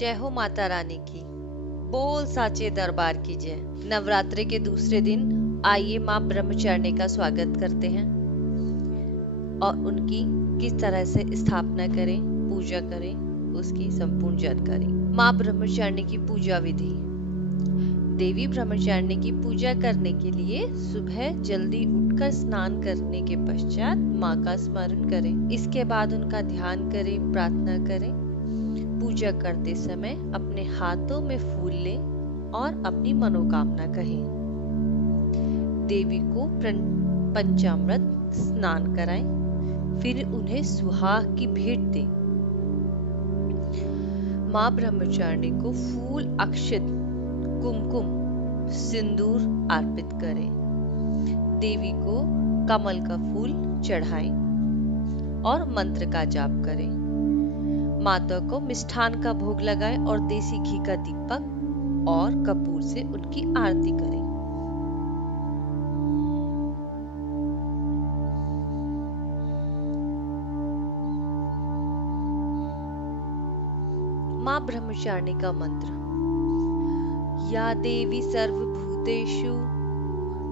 जय हो माता रानी की। बोल साचे दरबार की जय। नवरात्रि के दूसरे दिन आइए माँ ब्रह्मचारिणी का स्वागत करते हैं और उनकी किस तरह से स्थापना करें, पूजा करें, उसकी संपूर्ण जानकारी। माँ ब्रह्मचारिणी की पूजा विधि। देवी ब्रह्मचारिणी की पूजा करने के लिए सुबह जल्दी उठकर स्नान करने के पश्चात माँ का स्मरण करें। इसके बाद उनका ध्यान करें, प्रार्थना करें। पूजा करते समय अपने हाथों में फूल लें और अपनी मनोकामना कहें। देवी को पंचामृत स्नान कराएं, फिर उन्हें सुहाग की भेंट दें। माँ ब्रह्मचारिणी को फूल, अक्षत, कुमकुम, सिंदूर अर्पित करें। देवी को कमल का फूल चढ़ाएं और मंत्र का जाप करें। माता को मिष्ठान का भोग लगाएं और देसी घी का दीपक और कपूर से उनकी आरती करें। माँ ब्रह्मचारिणी का मंत्र। या देवी सर्वभूतेषु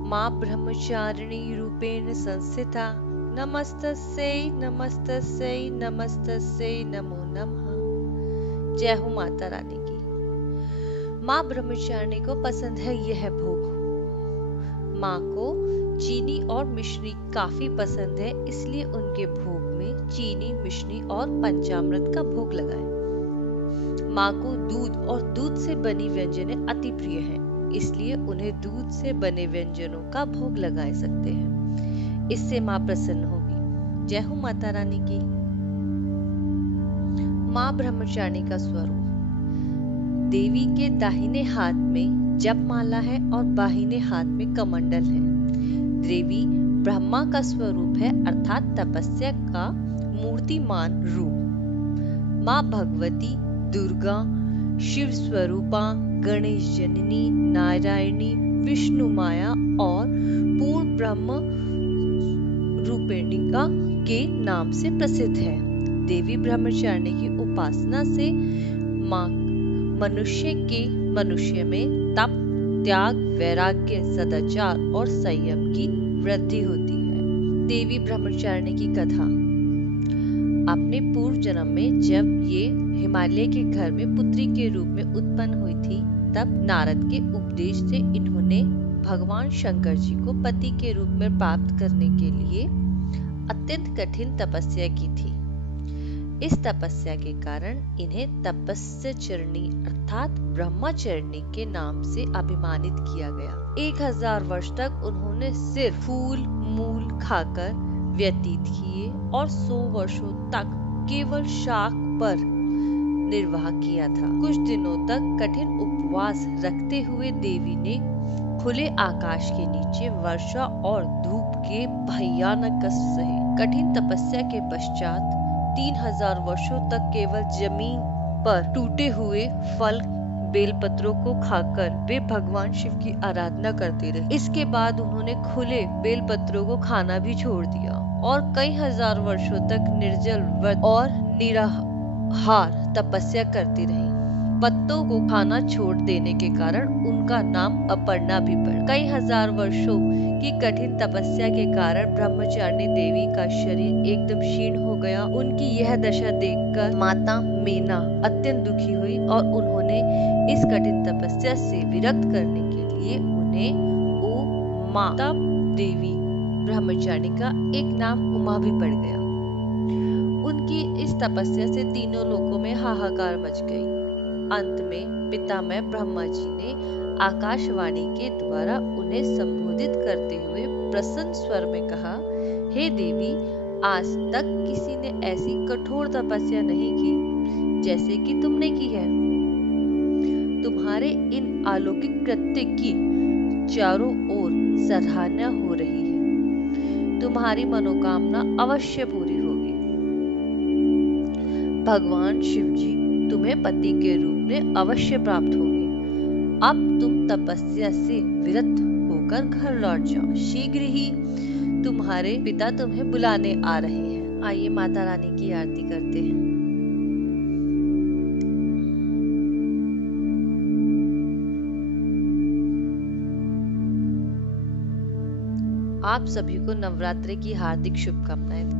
माँ ब्रह्मचारिणी रूपेण संस्थिता नमस्तस्यै नमस्तस्यै नमस्तस्यै नमो नमः। जय हो माता रानी की। माँ ब्रह्मचारिणी को पसंद है यह भोग। माँ को चीनी और मिश्री काफी पसंद है, इसलिए उनके भोग में चीनी, मिश्री और पंचामृत का भोग लगाएं। माँ को दूध और दूध से बनी व्यंजनें अति प्रिय हैं, इसलिए उन्हें दूध से बने व्यंजनों का भोग लगा सकते हैं। इससे माँ प्रसन्न होगी। जय हो माता रानी की। माँ ब्रह्मचारिणी का स्वरूप। देवी के दाहिने हाथ में जपमाला है और बाहिने हाथ में कमंडल है। देवी ब्रह्मा का स्वरूप है, अर्थात तपस्या का मूर्तिमान रूप। माँ भगवती, दुर्गा, शिव स्वरूपा, गणेश जननी, नारायणी, विष्णु माया और पूर्ण ब्रह्म रूपिणिका के नाम से प्रसिद्ध है। देवी ब्रह्मचारिणी की उपासना से मनुष्य में तप, त्याग, वैराग्य, सदाचार और संयम की वृद्धि होती है। देवी ब्रह्मचारिणी की कथा। अपने पूर्व जन्म में जब ये हिमालय के घर में पुत्री के रूप में उत्पन्न हुई थी, तब नारद के उपदेश से इन्होंने भगवान शंकर जी को पति के रूप में प्राप्त करने के लिए अत्यंत कठिन तपस्या की थी। इस तपस्या के कारण इन्हें तपस्याचरणी अर्थात ब्रह्मचारिणी के नाम से अभिमानित किया गया। 1000 वर्ष तक उन्होंने सिर्फ फूल मूल खाकर व्यतीत किए और 100 वर्षों तक केवल शाक पर निर्वाह किया था। कुछ दिनों तक कठिन उपवास रखते हुए देवी ने खुले आकाश के नीचे वर्षा और धूप के भयानक कष्ट सहे। कठिन तपस्या के पश्चात 3000 वर्षों तक केवल जमीन पर टूटे हुए फल बेलपत्रों को खाकर वे भगवान शिव की आराधना करते रहे। इसके बाद उन्होंने खुले बेलपत्रों को खाना भी छोड़ दिया और कई हजार वर्षों तक निर्जल व्रत और निराहार तपस्या करती रही। पत्तों को खाना छोड़ देने के कारण उनका नाम अपर्णा भी पड़ा। कई हजार वर्षों की कठिन तपस्या के कारण ब्रह्मचारिणी देवी का शरीर एकदम क्षीण हो गया। उनकी यह दशा देखकर माता मेना अत्यंत दुखी हुई और उन्होंने इस कठिन तपस्या से विरक्त करने के लिए उन्हें माता देवी ब्रह्मचारिणी का एक नाम उमा भी पड़ गया। उनकी इस तपस्या से तीनों लोकों में हाहाकार मच गई। अंत में पितामह ब्रह्मा जी ने आकाशवाणी के द्वारा उन्हें संबोधित करते हुए प्रसन्न स्वर में कहा, हे देवी, आज तक किसी ने ऐसी कठोर तपस्या नहीं की जैसे कि तुमने की है। तुम्हारे इन अलौकिक कृत्य की चारों ओर सराहना हो रही है। तुम्हारी मनोकामना अवश्य पूरी होगी। भगवान शिव जी तुम्हें पति के रूप में अवश्य प्राप्त होंगे। अब तुम तपस्या से विरत होकर घर लौट जाओ। शीघ्र ही तुम्हारे पिता तुम्हें बुलाने आ रहे हैं। आइए माता रानी की आरती करते हैं। आप सभी को नवरात्रि की हार्दिक शुभकामनाएं।